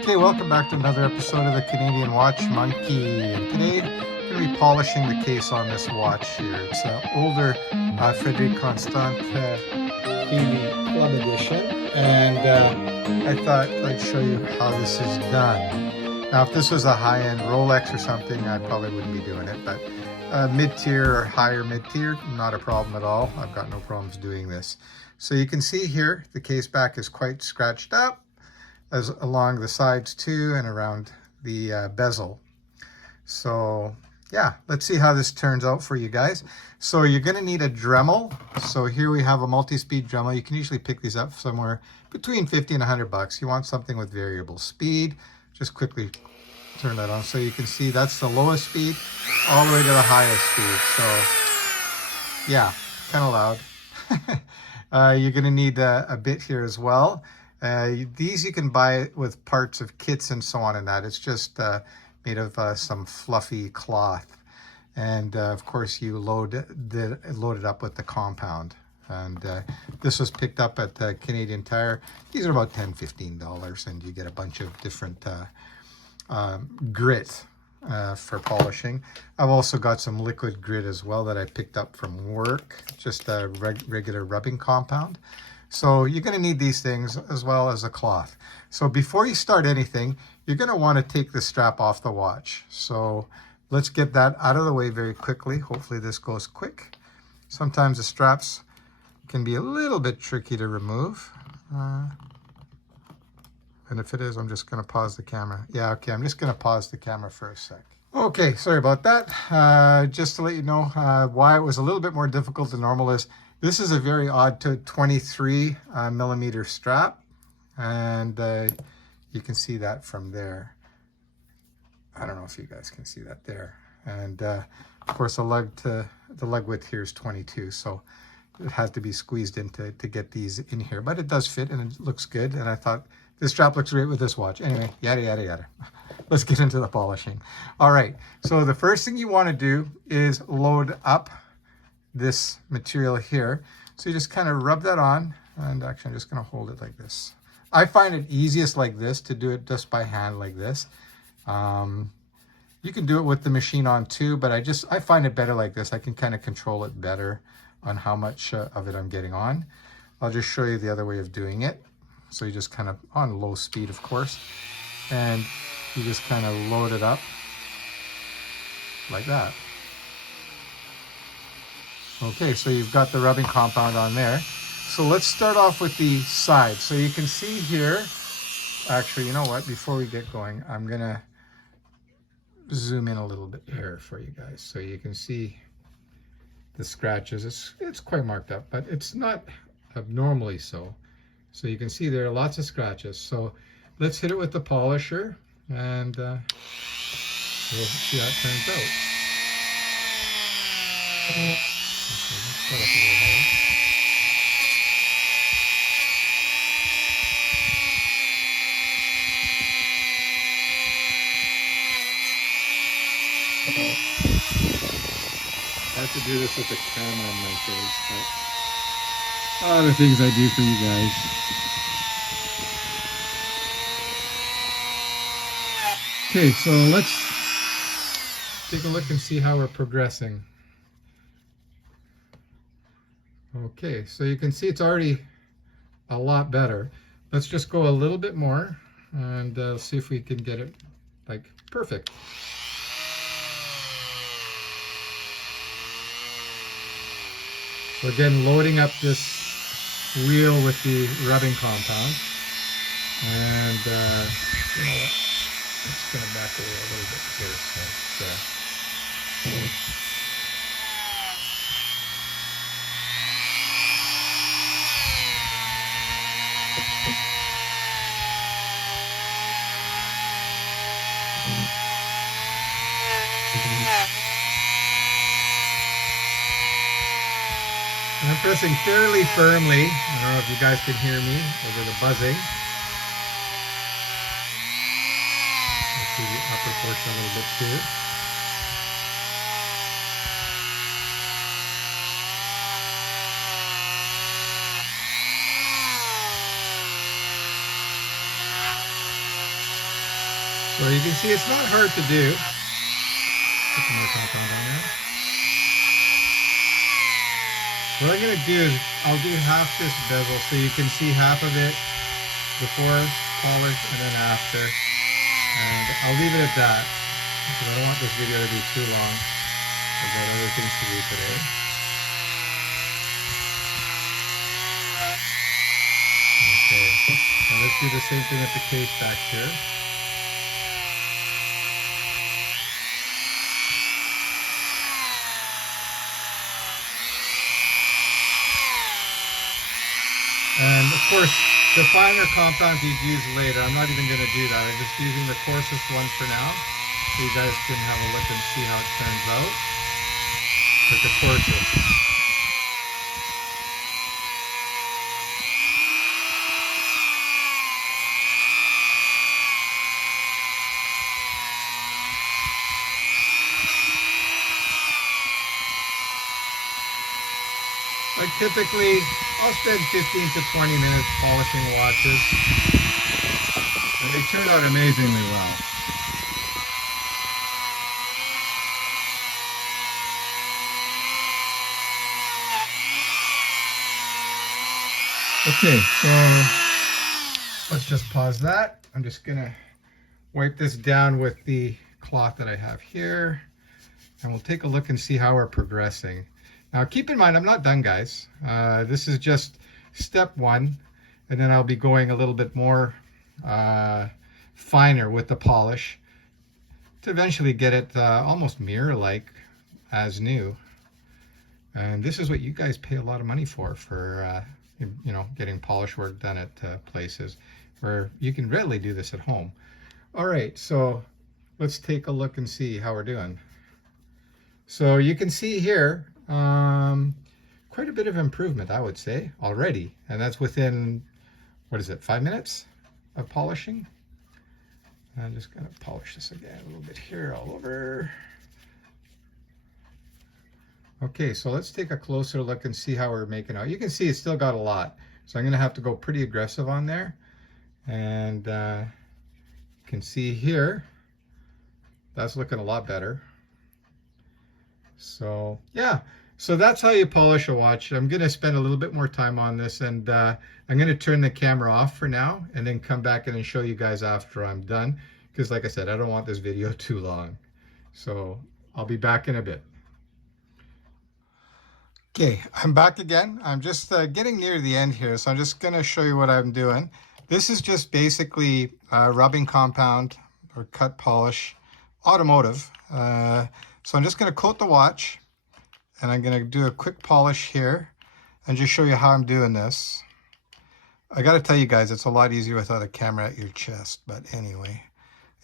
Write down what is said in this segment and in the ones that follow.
Okay, welcome back to another episode of the Canadian Watch Monkey. And today I'm going to be polishing the case on this watch here. It's an older Frederic Constant 80 Club Edition. And I thought I'd show you how this is done. Now, if this was a high-end Rolex or something, I probably wouldn't be doing it. But mid-tier or higher mid-tier, not a problem at all. I've got no problems doing this. So you can see here, the case back is quite scratched up, as along the sides too, and around the bezel. So yeah, let's see how this turns out for you guys. So you're going to need a Dremel. So here we have a multi-speed Dremel. You can usually pick these up somewhere between 50 and 100 bucks. You want something with variable speed. Just quickly turn that on so you can see that's the lowest speed all the way to the highest speed. So yeah, kind of loud. You're going to need a bit here as well. These you can buy with parts of kits and so on and that. It's just made of some fluffy cloth. And of course you load it up with the compound. And this was picked up at Canadian Tire. These are about $10–15 and you get a bunch of different grit for polishing. I've also got some liquid grit as well that I picked up from work, just a regular rubbing compound. So you're going to need these things as well as a cloth. So before you start anything, you're going to want to take the strap off the watch. So let's get that out of the way very quickly. Hopefully this goes quick. Sometimes the straps can be a little bit tricky to remove. And if it is, I'm just going to pause the camera. Yeah, okay, I'm just going to pause the camera for a sec. Okay, sorry about that. Just to let you know why it was a little bit more difficult than normal is this is a very odd 23 millimeter strap. And you can see that from there. I don't know if you guys can see that there. And of course, the lug width here is 22. So it had to be squeezed in to get these in here. But it does fit and it looks good. And I thought, this strap looks great with this watch. Anyway, yada, yada, yada. Let's get into the polishing. All right, so the first thing you want to do is load up this material here. So you just kind of rub that on, and actually I'm just going to hold it like this. I find it easiest like this, to do it just by hand like this. You can do it with the machine on too, but I find it better like this. I can kind of control it better on how much of it I'm getting on. I'll just show you the other way of doing it. So you just kind of, on low speed of course, and you just kind of load it up like that. Okay, so you've got the rubbing compound on there. So let's start off with the side. So you can see here, actually, you know what, before we get going, I'm gonna zoom in a little bit here for you guys so you can see the scratches. It's quite marked up, but it's not abnormally so. So you can see there are lots of scratches. So let's hit it with the polisher and we'll see how it turns out. Okay, let's start up a little higher. I have to do this with the camera on my face, but all the things I do for you guys. Okay, so let's take a look and see how we're progressing. Okay, so you can see it's already a lot better. Let's just go a little bit more and see if we can get it like perfect. So again, loading up this wheel with the rubbing compound. And you know what? I'm just going to back away a little bit here. So I'm pressing fairly firmly. I don't know if you guys can hear me over the buzzing. Let's see the upper portion a little bit too. So you can see it's not hard to do. Put some more compound on there. What I'm going to do is I'll do half this bezel so you can see half of it before polish and then after. And I'll leave it at that because I don't want this video to be too long. I've got other things to do today. Okay, now let's do the same thing with the case back here. And of course, the finer compound you'd use later. I'm not even going to do that. I'm just using the coarsest one for now, so you guys can have a look and see how it turns out with the coarsest. Like typically, I'll spend 15 to 20 minutes polishing watches, and they turn out amazingly well. Okay, so let's just pause that. I'm just gonna wipe this down with the cloth that I have here, and we'll take a look and see how we're progressing. Now keep in mind, I'm not done, guys. This is just step one, and then I'll be going a little bit more finer with the polish to eventually get it almost mirror-like as new. And this is what you guys pay a lot of money for you know, getting polish work done at places where you can readily do this at home. All right, so let's take a look and see how we're doing. So you can see here, quite a bit of improvement, I would say, already. And that's within, what is it, 5 minutes of polishing? I'm just gonna polish this again a little bit here all over. Okay, so let's take a closer look and see how we're making out. You can see it's still got a lot. So I'm gonna have to go pretty aggressive on there. And you can see here, that's looking a lot better. So yeah, so that's how you polish a watch. I'm going to spend a little bit more time on this, and I'm going to turn the camera off for now and then come back and show you guys after I'm done, because like I said, I don't want this video too long. So I'll be back in a bit. Okay, I'm back again. I'm just getting near the end here, so I'm just going to show you what I'm doing. This is just basically rubbing compound or cut polish, automotive. So I'm just going to coat the watch, and I'm going to do a quick polish here and just show you how I'm doing this. I got to tell you guys, it's a lot easier without a camera at your chest, but anyway,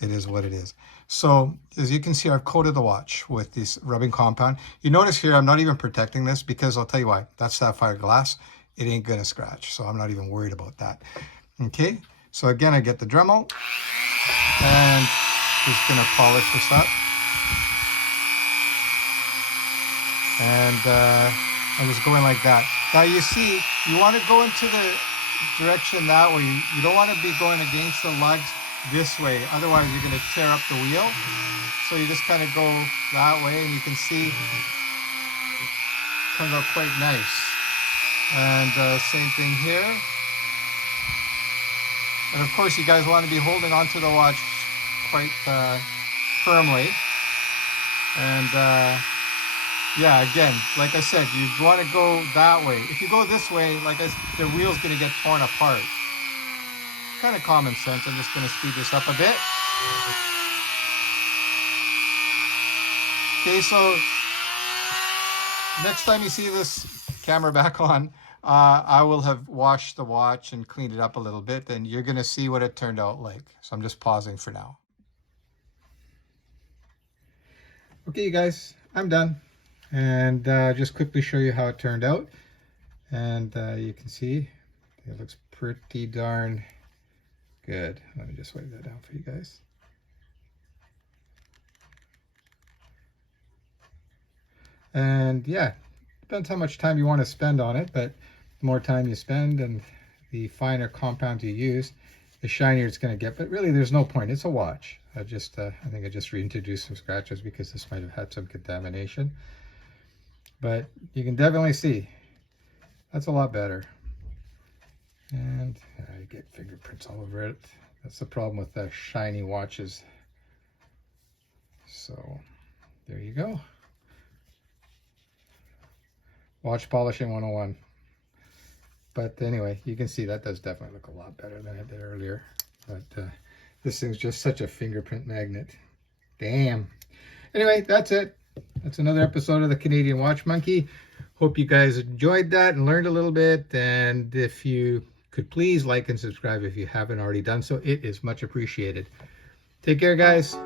it is what it is. So as you can see, I've coated the watch with this rubbing compound. You notice here, I'm not even protecting this because I'll tell you why. That's sapphire glass. It ain't going to scratch, so I'm not even worried about that. Okay, so again, I get the Dremel and just going to polish this up. And I'm just going like that. Now you see, you want to go into the direction that way. You don't want to be going against the lugs this way. Otherwise, you're going to tear up the wheel. So you just kind of go that way, and you can see it turns out quite nice. And same thing here. And of course, you guys want to be holding onto the watch quite firmly. And yeah, again, like I said, you want to go that way. If you go this way, like the wheel's going to get torn apart. Kind of common sense. I'm just going to speed this up a bit. Okay, so next time you see this camera back on, I will have washed the watch and cleaned it up a little bit, and you're going to see what it turned out like. So I'm just pausing for now. Okay, you guys, I'm done. And just quickly show you how it turned out. And you can see it looks pretty darn good. Let me just wipe that down for you guys. And yeah, depends how much time you want to spend on it, but the more time you spend and the finer compound you use, the shinier it's going to get. But really, there's no point. It's a watch. I think I just reintroduced some scratches because this might have had some contamination. But you can definitely see that's a lot better. And I get fingerprints all over it. That's the problem with the shiny watches. So there you go. Watch polishing 101. But anyway, you can see that does definitely look a lot better than it did earlier. But this thing's just such a fingerprint magnet. Damn. Anyway, that's it. That's another episode of the Canadian Watch Monkey. Hope you guys enjoyed that and learned a little bit. And if you could please like and subscribe if you haven't already done so, it is much appreciated. Take care, guys.